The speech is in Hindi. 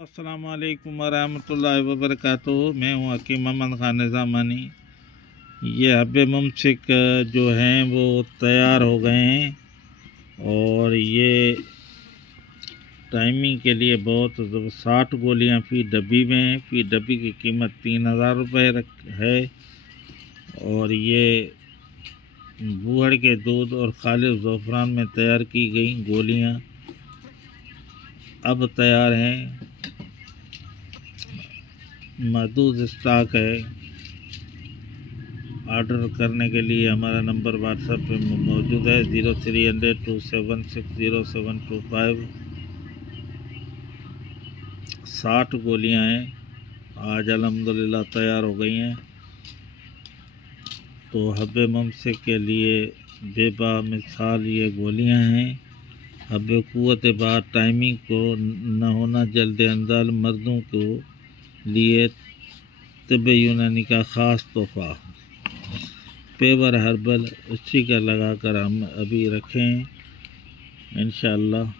अस्सलाम वालेकुम वरहमतुल्लाहि वबरकातुहू। मैं हूँ हकीम मोहम्मद खान निज़ामानी। ये हब्बे मुमसिक जो हैं वो तैयार हो गए हैं और ये टाइमिंग के लिए बहुत 60 गोलियाँ फ़ी डब्बी में हैं। फ़ी डब्बी की कीमत 3000 रुपये है और ये बूहड़ के दूध और खालिस ज़ोफ़रान में तैयार की गई गोलियाँ अब तैयार हैं। महदूद स्टॉक है। ऑर्डर करने के लिए हमारा नंबर व्हाट्सएप पे मौजूद है 0300276025। 60 गोलियां हैं, आज अल्हम्दुलिल्लाह तैयार हो गई हैं। तो हब्बे मुमसिक के लिए बेबा मिसाल ये गोलियां हैं। हब्बे कुव्वत बात टाइमिंग को न होना जल्द अंदाल मर्दों को लिए तिब्ब यूनानी का ख़ास तोहफ़ा पेवर हर्बल स्टिकर लगाकर हम अभी रखें इंशाअल्लाह।